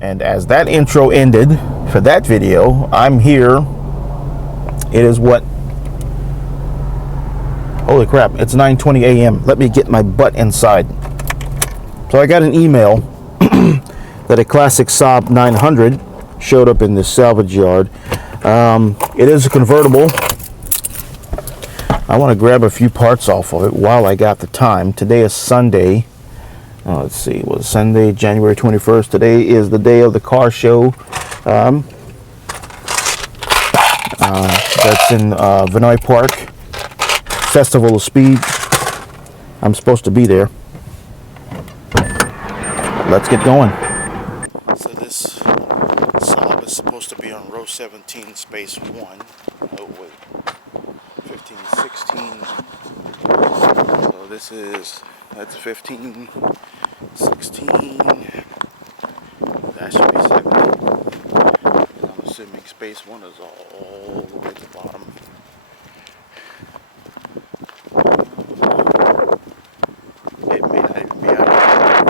And as that intro ended for that video, I'm here. It is what? Holy crap, it's 9:20 a.m. Let me get my butt inside. So I got an email that a classic Saab 900 showed up in this salvage yard. It is a convertible. I want to grab a few parts off of it while I got the time. Today is Sunday. Let's see, it was Sunday, January 21st. Today is the day of the car show. That's in Vinoy Park. Festival of Speed. I'm supposed to be there. Let's get going. So this Saab is supposed to be on row 17, space 1. Oh wait, 15, 16. So that's 15, 16. That should be 17. I'm assuming space 1 is all the way at the bottom. It may not even be out here.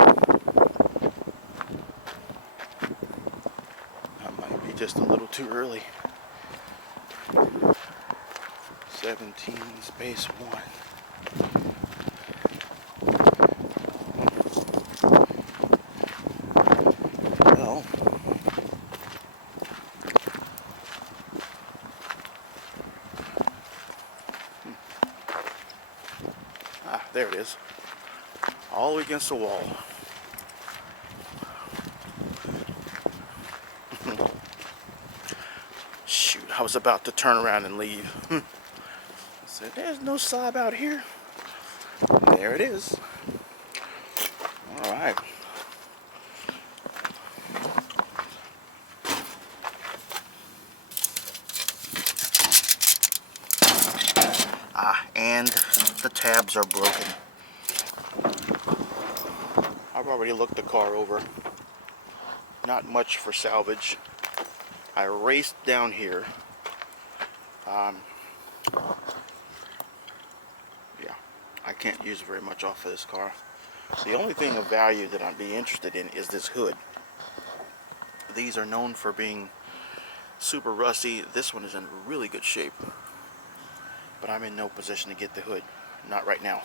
That might be just a little too early. 17, space 1. Well, there it is. All against the wall. Shoot, I was about to turn around and leave. I said, there's no Saab out here. There it is. Alright. And the tabs are broken. I've already looked the car over. Not much for salvage. I raced down here. Yeah, I can't use very much off of this car. The only thing of value that I'd be interested in is this hood. These are known for being super rusty. This one is in really good shape. But I'm in no position to get the hood. Not right now.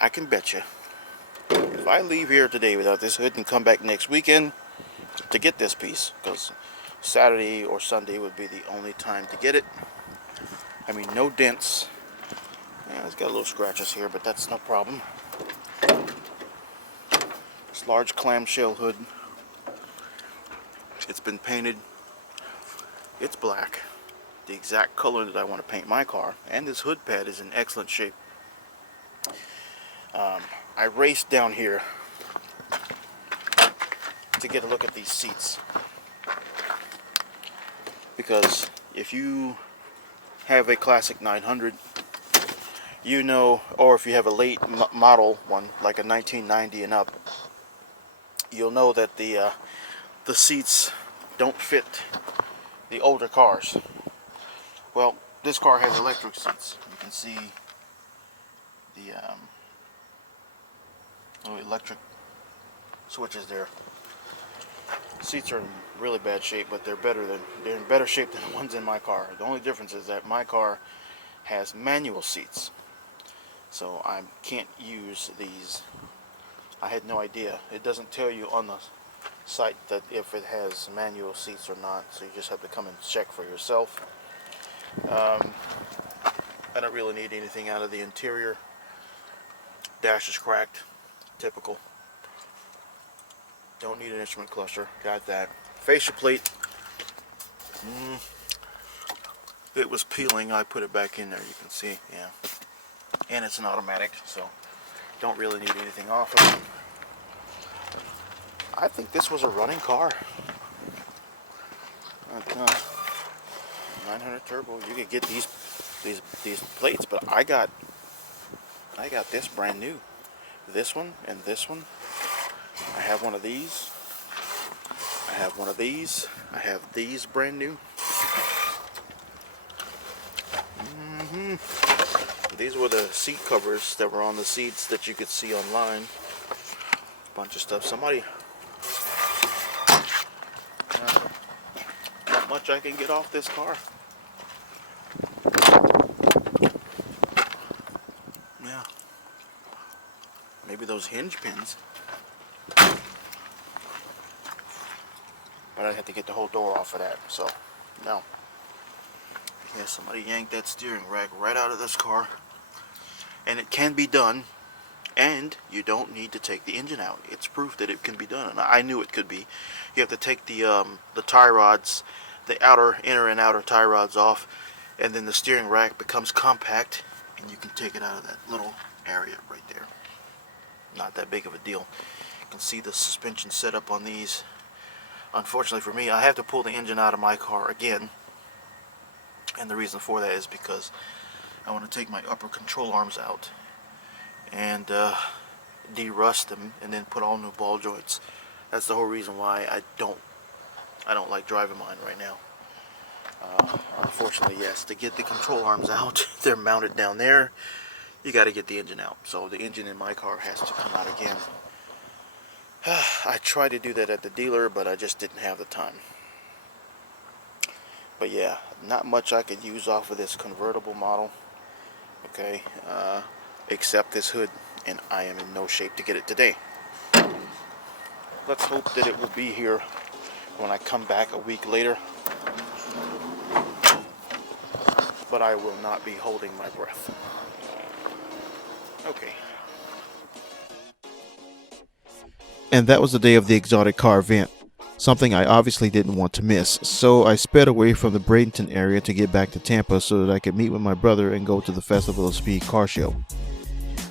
I can bet you, if I leave here today without this hood and come back next weekend to get this piece, because Saturday or Sunday would be the only time to get it. I mean, no dents. Yeah, it's got a little scratches here, but that's no problem. This large clamshell hood. It's been painted. It's black. The exact color that I want to paint my car. And this hood pad is in excellent shape. I raced down here to get a look at these seats, because if you have a classic 900, you know, or if you have a late model one like a 1990 and up, you'll know that the seats don't fit the older cars. Well, this car has electric seats. You can see the electric switches there. Seats are in really bad shape, but they're in better shape than the ones in my car. The only difference is that my car has manual seats, so I can't use these. I had no idea. It doesn't tell you on the site that if it has manual seats or not, so you just have to come and check for yourself. I don't really need anything out of the interior. Dash is cracked. Typical. Don't need an instrument cluster. Got that. Fascia plate. It was peeling. I put it back in there. You can see. Yeah. And it's an automatic, so don't really need anything off of it. I think this was a running car. 900 turbo. You could get these plates, but I got this brand new. This one and this one. I have one of these. I have one of these. I have these brand new. These were the seat covers that were on the seats that you could see online. Bunch of stuff. Somebody much I can get off this car. Yeah. Maybe those hinge pins. But I'd have to get the whole door off of that, so no. Yeah, somebody yanked that steering rack right out of this car. And it can be done, and you don't need to take the engine out. It's proof that it can be done, and I knew it could be. You have to take the tie rods, the inner and outer tie rods off, and then the steering rack becomes compact, and you can take it out of that little area right there. Not that big of a deal. You can see the suspension setup on these. Unfortunately for me, I have to pull the engine out of my car again, and the reason for that is because I want to take my upper control arms out and de-rust them and then put all new ball joints. That's the whole reason why I don't like driving mine right now. Unfortunately, yes, to get the control arms out, they're mounted down there. You got to get the engine out. So the engine in my car has to come out again. I tried to do that at the dealer, but I just didn't have the time. But yeah, not much I could use off of this convertible model. Okay, except this hood, and I am in no shape to get it today. Let's hope that it will be here when I come back a week later. But I will not be holding my breath. Okay. And that was the day of the exotic car event, something I obviously didn't want to miss, so I sped away from the Bradenton area to get back to Tampa so that I could meet with my brother and go to the Festival of Speed car show.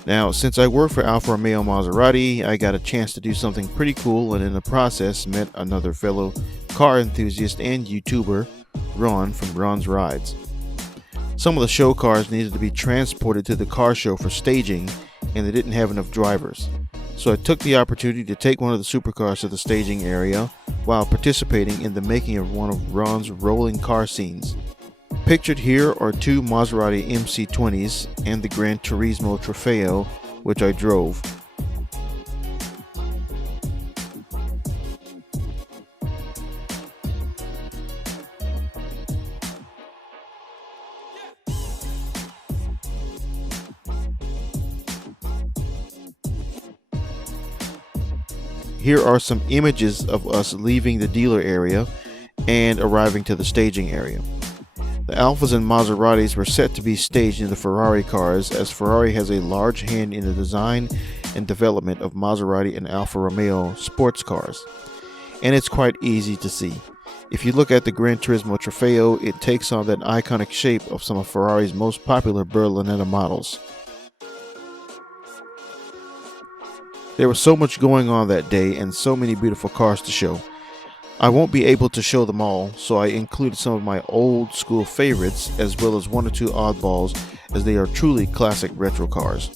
Now, since I work for Alfa Romeo Maserati, I got a chance to do something pretty cool, and in the process met another fellow car enthusiast and YouTuber, Ron from Ron's Rides. Some of the show cars needed to be transported to the car show for staging, and they didn't have enough drivers. So I took the opportunity to take one of the supercars to the staging area while participating in the making of one of Ron's rolling car scenes. Pictured here are two Maserati MC20s and the Gran Turismo Trofeo, which I drove. Here are some images of us leaving the dealer area and arriving to the staging area. The Alfas and Maseratis were set to be staged in the Ferrari cars, as Ferrari has a large hand in the design and development of Maserati and Alfa Romeo sports cars. And it's quite easy to see. If you look at the Gran Turismo Trofeo, it takes on that iconic shape of some of Ferrari's most popular Berlinetta models. There was so much going on that day and so many beautiful cars to show. I won't be able to show them all, so I included some of my old school favorites as well as one or two oddballs, as they are truly classic retro cars.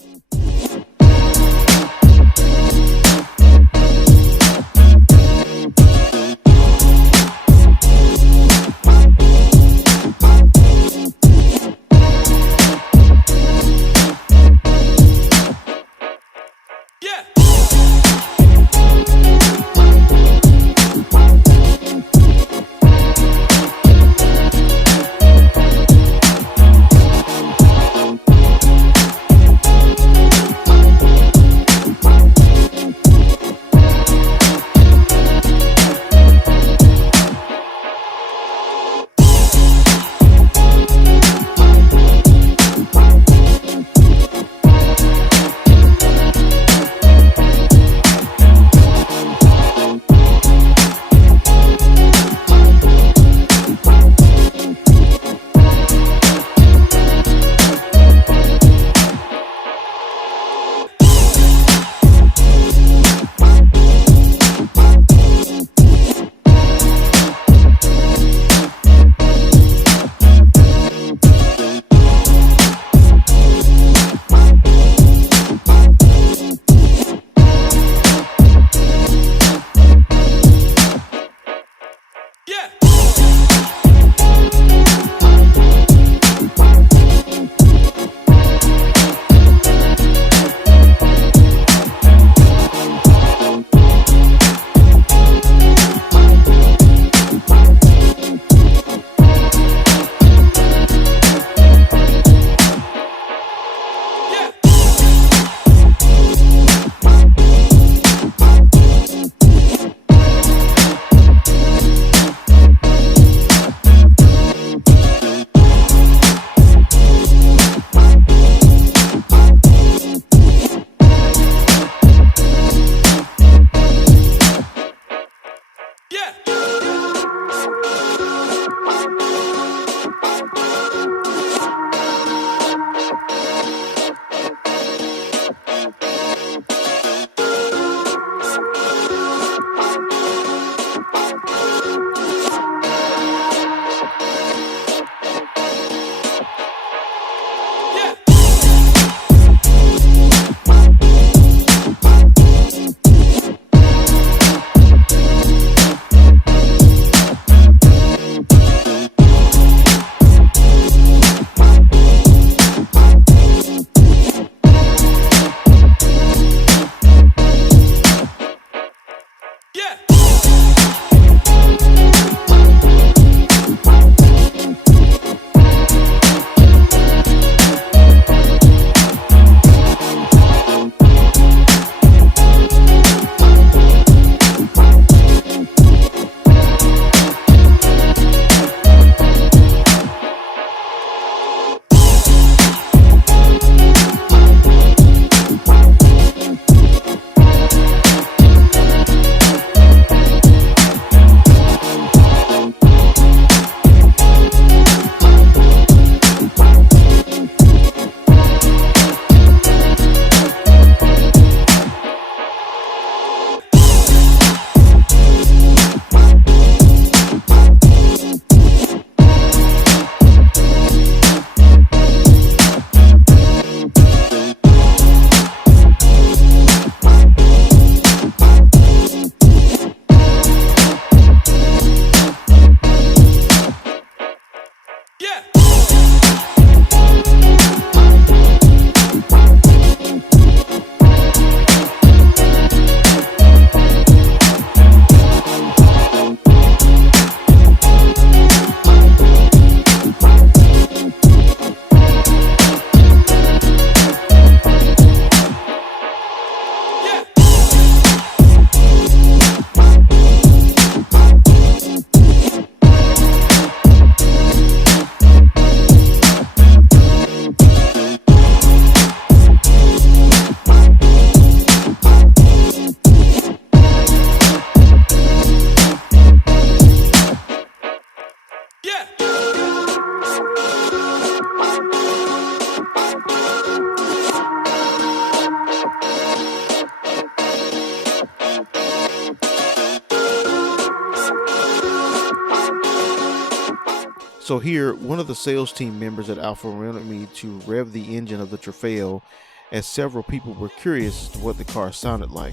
So here, one of the sales team members at Alpha wanted me to rev the engine of the Trofeo, as several people were curious as to what the car sounded like.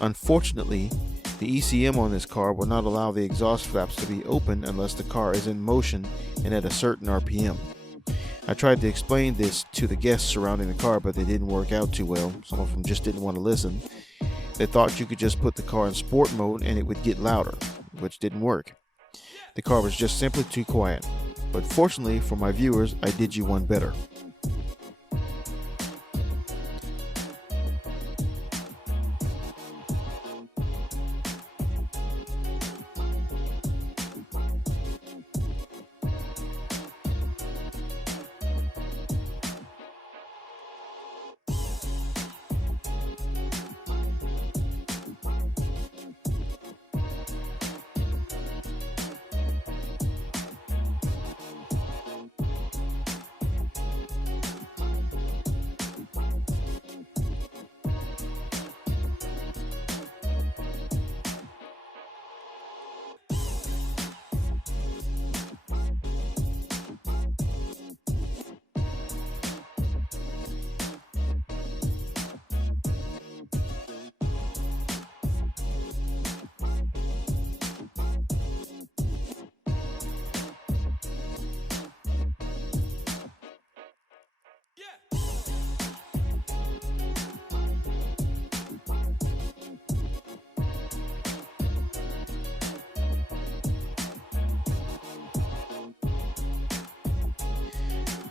Unfortunately, the ECM on this car will not allow the exhaust flaps to be open unless the car is in motion and at a certain RPM. I tried to explain this to the guests surrounding the car, but they didn't work out too well. Some of them just didn't want to listen. They thought you could just put the car in sport mode and it would get louder, which didn't work. The car was just simply too quiet. But fortunately for my viewers, I did you one better.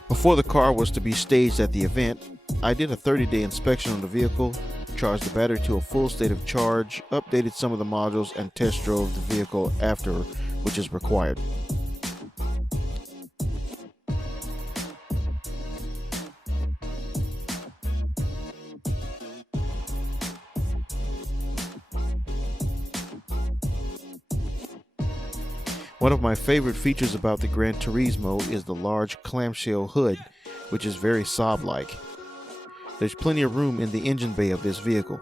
Before the car was to be staged at the event, I did a 30-day inspection on the vehicle, charged the battery to a full state of charge, updated some of the modules, and test drove the vehicle after, which is required. One of my favorite features about the Gran Turismo is the large clamshell hood, which is very Saab-like. There's plenty of room in the engine bay of this vehicle.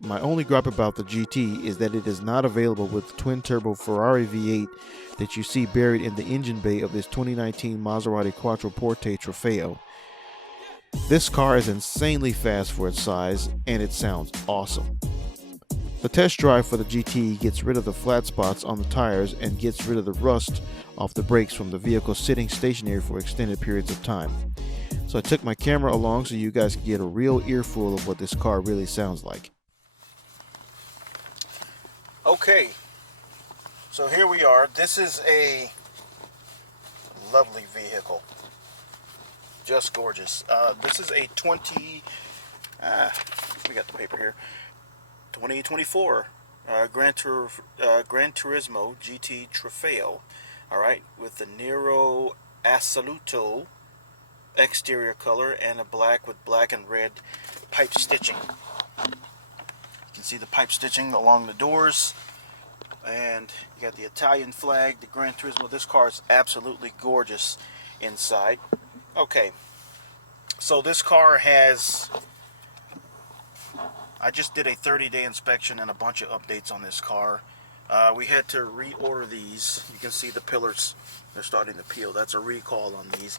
My only gripe about the GT is that it is not available with the twin-turbo Ferrari V8 that you see buried in the engine bay of this 2019 Maserati Quattroporte Trofeo. This car is insanely fast for its size, and it sounds awesome. The test drive for the GT gets rid of the flat spots on the tires and gets rid of the rust off the brakes from the vehicle sitting stationary for extended periods of time. So I took my camera along so you guys can get a real earful of what this car really sounds like. Okay, so here we are. This is a lovely vehicle. Just gorgeous. This is a we got the paper here, 2024 Gran Turismo GT Trofeo. Alright, with the Nero Assoluto exterior color and a black with black and red pipe stitching. You can see the pipe stitching along the doors, and you got the Italian flag, the Gran Turismo. This car is absolutely gorgeous inside. Okay, so this car has, I just did a 30-day inspection and a bunch of updates on this car. We had to reorder these. You can see the pillars, they're starting to peel. That's a recall on these.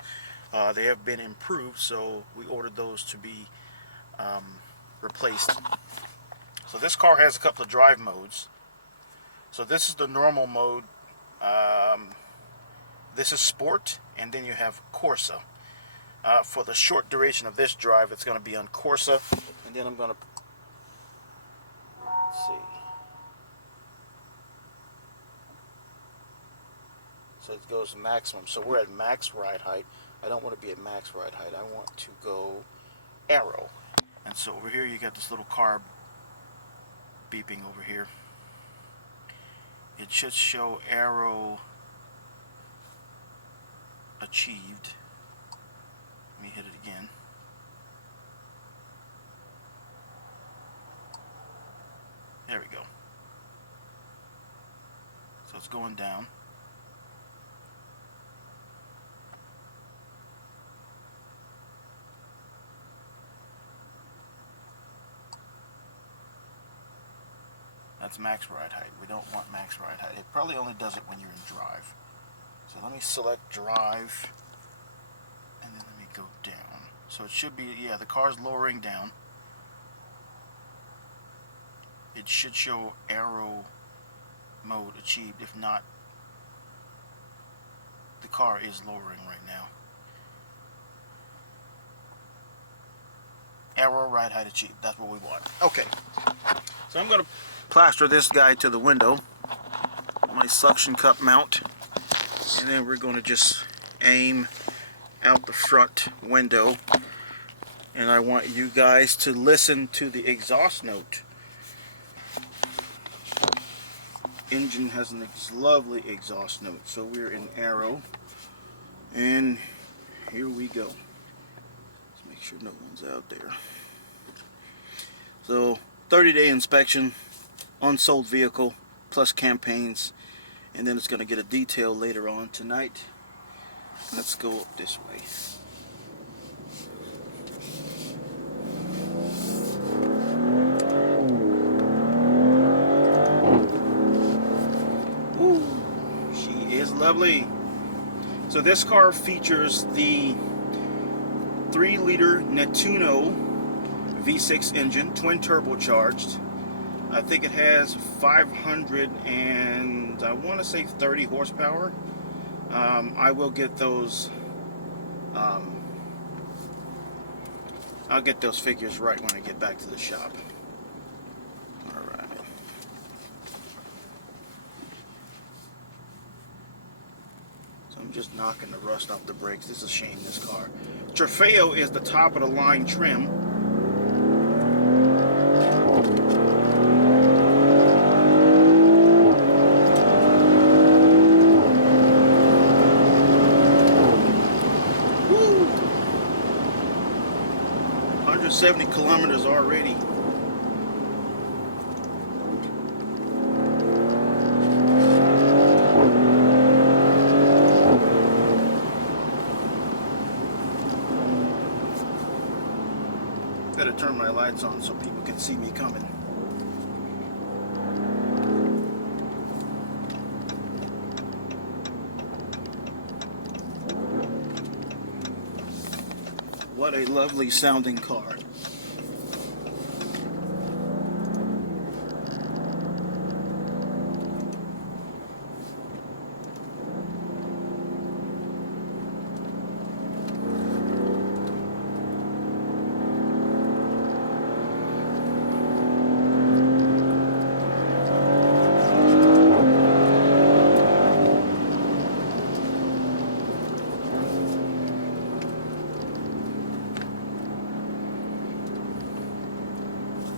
They have been improved, so we ordered those to be replaced. So this car has a couple of drive modes. So this is the normal mode. This is Sport, and then you have Corsa. For the short duration of this drive, it's going to be on Corsa, and then I'm going to, let's see. So it goes maximum. So we're at max ride height. I don't want to be at max ride height. I want to go aero. And so over here you got this little car beeping over here. It should show aero achieved. Let me hit it again. There we go. So it's going down. That's max ride height. We don't want max ride height. It probably only does it when you're in drive. So let me select drive, and then let me go down. So it should be, yeah, the car's lowering down. It should show aero mode achieved. If not, the car is lowering right now. Aero ride height achieved. That's what we want. Okay. So I'm going to plaster this guy to the window. My suction cup mount. And then we're going to just aim out the front window. And I want you guys to listen to the exhaust note. Engine has a lovely exhaust note. So we're in aero. And here we go. Let's make sure no one's out there. So 30-day inspection, unsold vehicle, plus campaigns. And then it's going to get a detail later on tonight. Let's go up this way. Ooh, she is lovely. So this car features the 3-liter Nettuno V6 engine, twin turbocharged. I think it has 500 and I want to say 30 horsepower. I will get those. I'll get those figures right when I get back to the shop. All right. So I'm just knocking the rust off the brakes. This is a shame, this car. Trofeo is the top of the line trim. Woo! 170 kilometers already. Better turn my lights on so people can see me coming. What a lovely sounding car.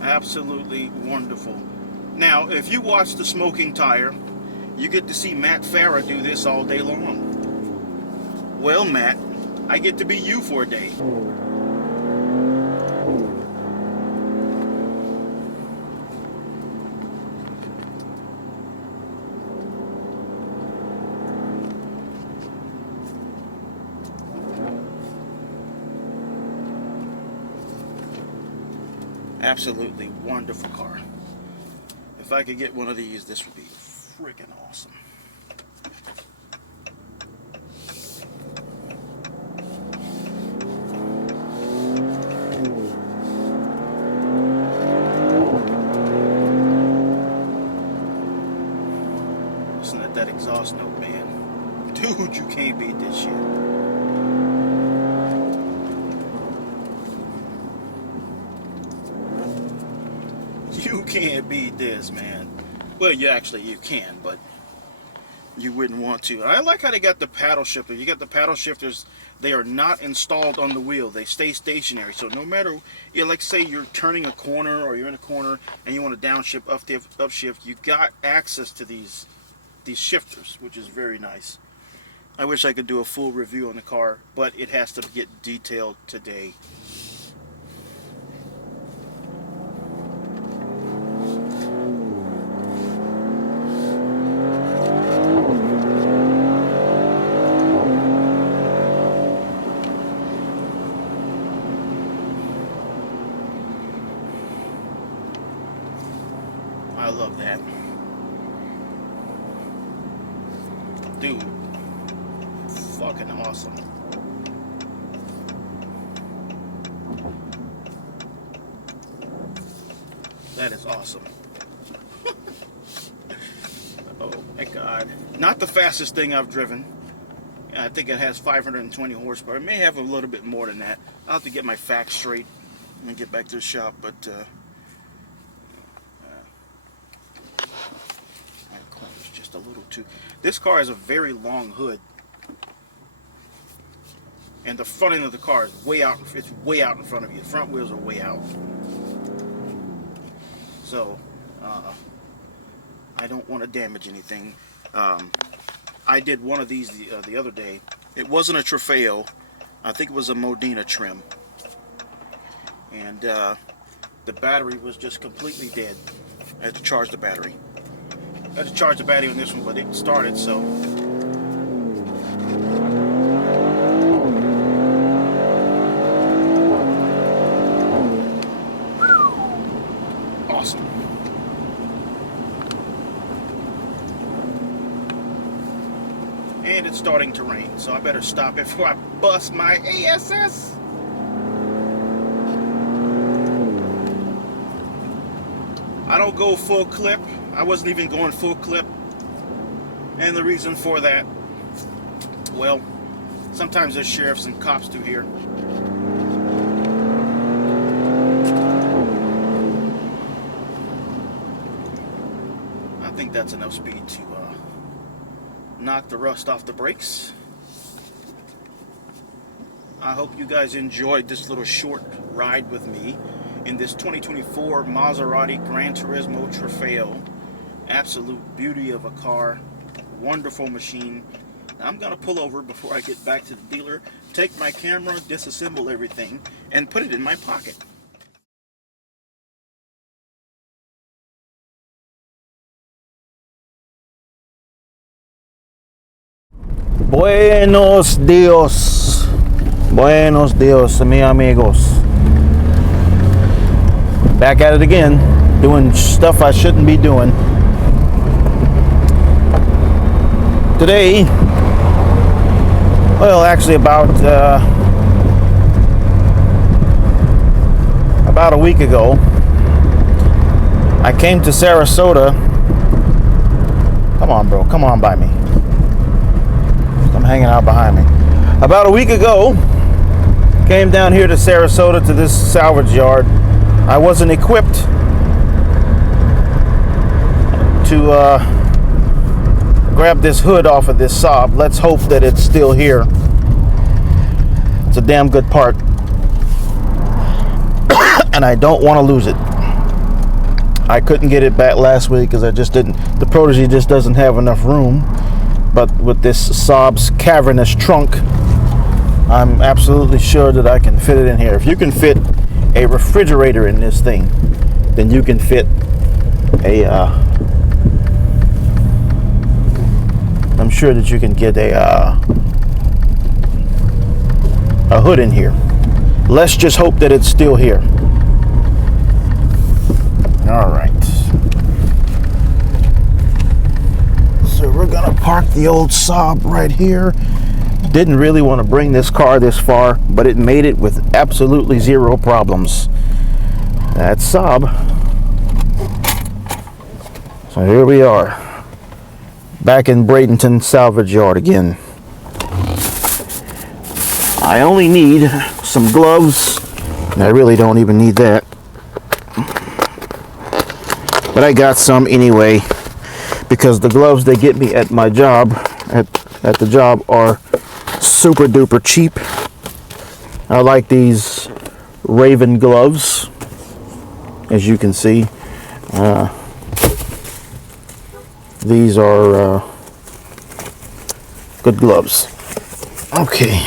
Absolutely wonderful. Now, if you watch The Smoking Tire, you get to see Matt Farah do this all day long. Well, Matt, I get to be you for a day. Absolutely wonderful car. If I could get one of these, this would be freaking awesome. Listen to that exhaust note, man. Dude, you can't beat this shit. You can't beat this, man. Well, you can, but you wouldn't want to. I like how they got the paddle shifter. You got the paddle shifters. They are not installed on the wheel. They stay stationary. So no matter, like say you're turning a corner or you're in a corner and you want to downshift, upshift, you got access to these shifters, which is very nice. I wish I could do a full review on the car, but it has to get detailed today. I love that. Dude, fucking awesome. That is awesome. Oh my god. Not the fastest thing I've driven. I think it has 520 horsepower. It may have a little bit more than that. I'll have to get my facts straight and get back to the shop, but just a little too. This car has a very long hood, and the front end of the car is way out. It's way out in front of you. The front wheels are way out, so I don't want to damage anything. I did one of these the other day. It wasn't a Trofeo. I think it was a Modena trim, and the battery was just completely dead. I had to charge the battery. I had to charge the battery on this one, but it started, so. Awesome. And it's starting to rain, so I better stop before I bust my ASS. I don't go full clip. I wasn't even going full clip. And the reason for that, well, sometimes there's sheriffs and cops through here. I think that's enough speed to knock the rust off the brakes. I hope you guys enjoyed this little short ride with me in this 2024 Maserati Gran Turismo Trofeo. Absolute beauty of a car, wonderful machine. Now I'm gonna pull over before I get back to the dealer, take my camera, disassemble everything, and put it in my pocket. Buenos dios. Buenos dios, mi amigos. Back at it again, doing stuff I shouldn't be doing. Today, well, actually about a week ago, I came to Sarasota. Come on, bro, come on by me. I'm hanging out behind me. About a week ago, came down here to Sarasota to this salvage yard. I wasn't equipped to grab this hood off of this Saab. Let's hope that it's still here. It's a damn good part. And I don't want to lose it. I couldn't get it back last week because I just didn't. The Protege just doesn't have enough room. But with this Saab's cavernous trunk, I'm absolutely sure that I can fit it in here. If you can fit a refrigerator in this thing, then you can fit a I'm sure that you can get a hood in here. Let's just hope that it's still here. All right. So we're gonna park the old Saab right here. Didn't really want to bring this car this far, but it made it with absolutely zero problems. That's Saab. So here we are, back in Bradenton Salvage Yard again. I only need some gloves, and I really don't even need that. But I got some anyway, because the gloves they get me at my job, at the job, are super duper cheap. I like these Raven gloves, as you can see. These are good gloves. Okay,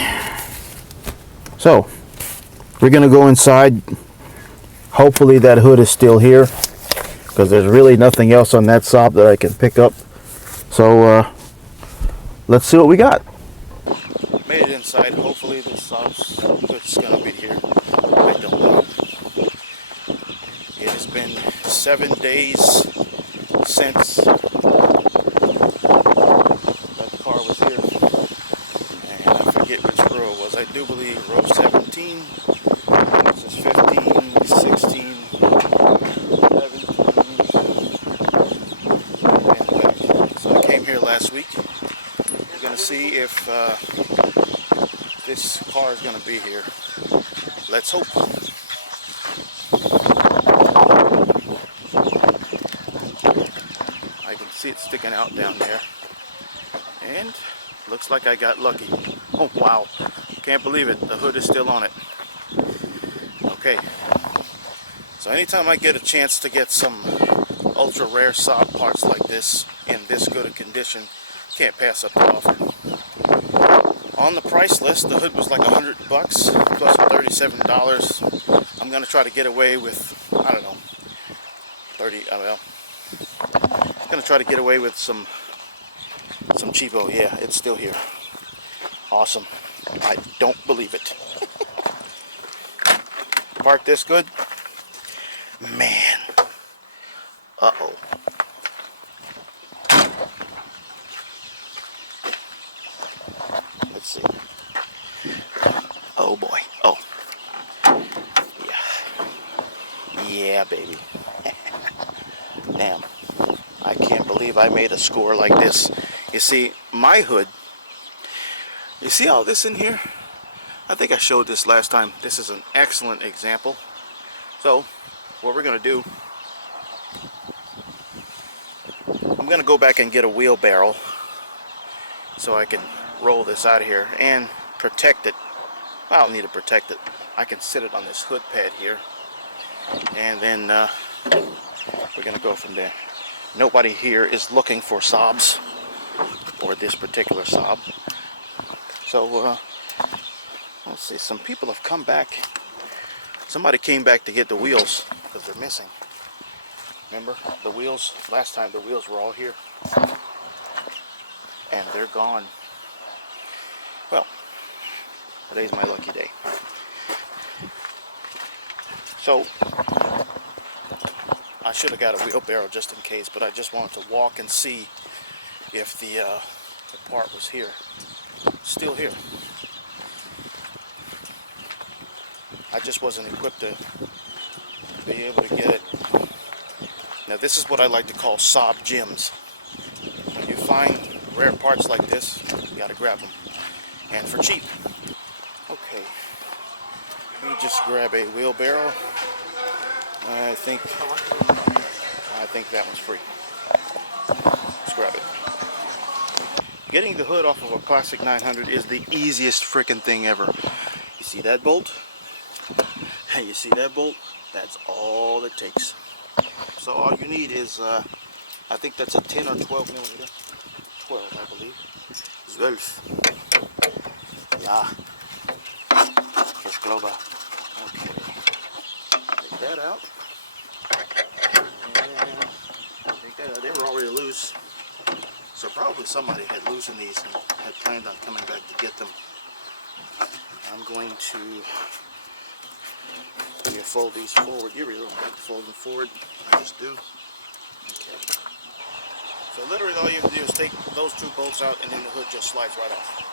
so we're gonna go inside. Hopefully that hood is still here, because there's really nothing else on that Saab that I can pick up. So let's see what we got. Made it inside. Hopefully this Saab's hood's gonna be here. I don't know. It has been 7 days since that car was see if this car is gonna be here. Let's hope. I can see it sticking out down there. And looks like I got lucky. Oh wow, can't believe it, the hood is still on it. Okay, so anytime I get a chance to get some ultra rare Saab parts like this in this good a condition, can't pass up the offer. On the price list, the hood was like $100 plus $37. I'm gonna try to get away with, I don't know, 30. Well, I'm gonna try to get away with some cheapo. Yeah, it's still here. Awesome. I don't believe it. Part this good? Man. Uh-oh. Let's see. Oh boy. Oh. Yeah. Yeah, baby. Damn. I can't believe I made a score like this. You see, my hood, you see all this in here? I think I showed this last time. This is an excellent example. So, what we're going to do, I'm going to go back and get a wheelbarrow so I can roll this out of here and protect it. I don't need to protect it. I can sit it on this hood pad here, and then we're going to go from there. Nobody here is looking for Saabs, or this particular Saab. So, let's see, some people have come back. Somebody came back to get the wheels because they're missing. Remember the wheels? Last time the wheels were all here. And they're gone. Well, today's my lucky day. So, I should have got a wheelbarrow just in case, but I just wanted to walk and see if the part was here. Still here. I just wasn't equipped to be able to get it. Now this is what I like to call Saab Gems. When you find rare parts like this, you gotta grab them. And for cheap. Okay. Let me just grab a wheelbarrow. I think that one's free. Let's grab it. Getting the hood off of a classic 900 is the easiest freaking thing ever. You see that bolt? You see that bolt? That's all it takes. So all you need is, I think that's a 10 or 12 millimeter. 12, I believe. 12. Yeah. It's global. Okay. Take that out. And take that out. They were already loose. So probably somebody had loosened these and had planned on coming back to get them. I'm going to fold these forward. You really don't have to fold them forward. I just do. Okay. So literally all you have to do is take those two bolts out and then the hood just slides right off.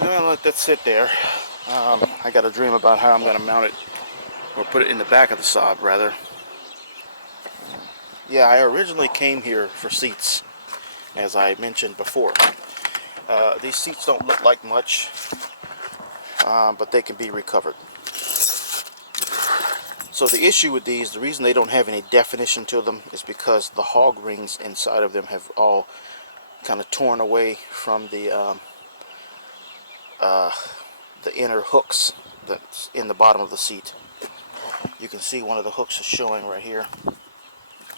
Well, let that sit there. I got a dream about how I'm going to mount it, or put it in the back of the Saab rather. Yeah, I originally came here for seats, as I mentioned before. These seats don't look like much, but they can be recovered. So the issue with these, the reason they don't have any definition to them, is because the hog rings inside of them have all kind of torn away from the inner hooks that's in the bottom of the seat. You can see one of the hooks is showing right here,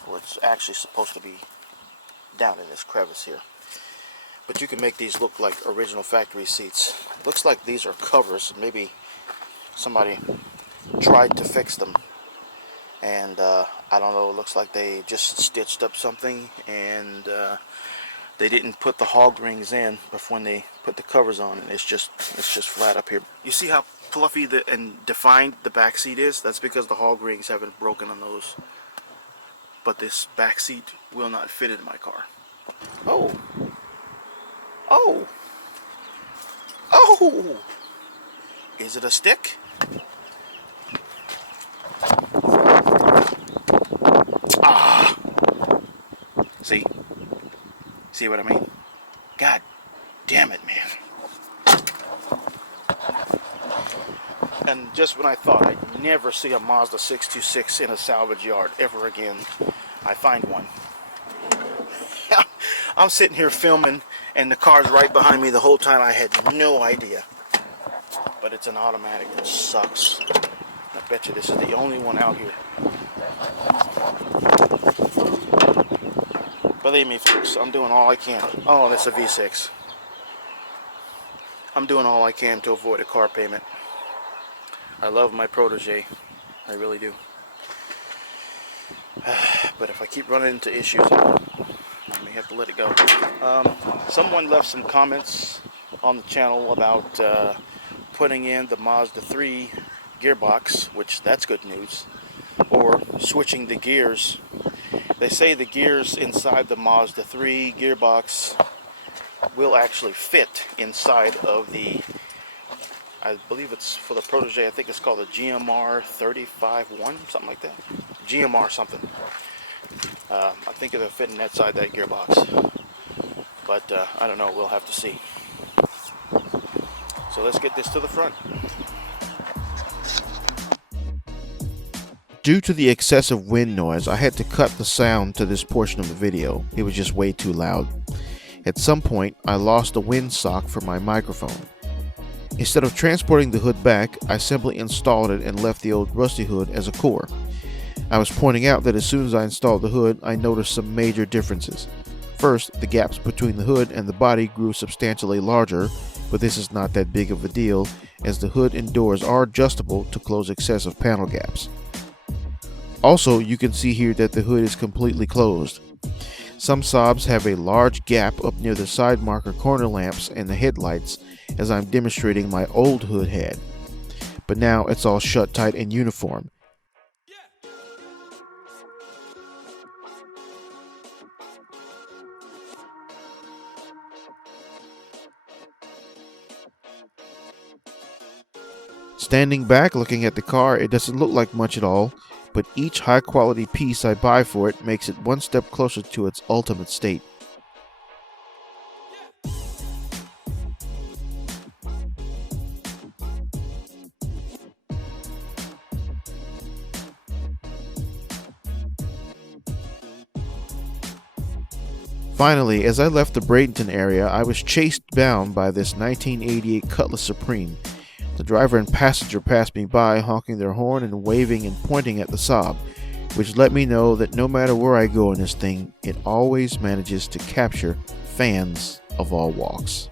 where it's actually supposed to be down in this crevice here. But you can make these look like original factory seats. Looks like these are covers. Maybe somebody tried to fix them, and I don't know, it looks like they just stitched up something, and they didn't put the hog rings in before when they put the covers on, and it's just flat up here. You see how fluffy and defined the back seat is? That's because the hog rings haven't broken on those. But this back seat will not fit in my car. Oh! Ooh, is it a stick? Ah, see what I mean? God damn it, man. And just when I thought I'd never see a Mazda 626 in a salvage yard ever again, I find one. I'm sitting here filming and the car's right behind me the whole time. I had no idea. But it's an automatic. It sucks. I bet you this is the only one out here. Believe me, folks, I'm doing all I can. Oh, that's a V6. I'm doing all I can to avoid a car payment. I love my protege. I really do. But if I keep running into issues, I may have to let it go. Someone left some comments on the channel about putting in the Mazda 3 gearbox, which that's good news, or switching the gears. They say the gears inside the Mazda 3 gearbox will actually fit inside of the, I believe it's for the protege, I think it's called the GMR 35-1, something like that. GMR something. I think it'll fit inside that gearbox. But I don't know, we'll have to see. So let's get this to the front. Due to the excessive wind noise, I had to cut the sound to this portion of the video. It was just way too loud. At some point, I lost the wind sock for my microphone. Instead of transporting the hood back, I simply installed it and left the old rusty hood as a core. I was pointing out that as soon as I installed the hood, I noticed some major differences. First, the gaps between the hood and the body grew substantially larger, but this is not that big of a deal, as the hood and doors are adjustable to close excessive panel gaps. Also, you can see here that the hood is completely closed. Some Saabs have a large gap up near the side marker corner lamps and the headlights, as I'm demonstrating my old hood had. But now it's all shut tight and uniform. Standing back looking at the car, it doesn't look like much at all, but each high quality piece I buy for it makes it one step closer to its ultimate state. Finally, as I left the Bradenton area, I was chased down by this 1988 Cutlass Supreme. The driver and passenger passed me by, honking their horn and waving and pointing at the Saab, which let me know that no matter where I go in this thing, it always manages to capture fans of all walks.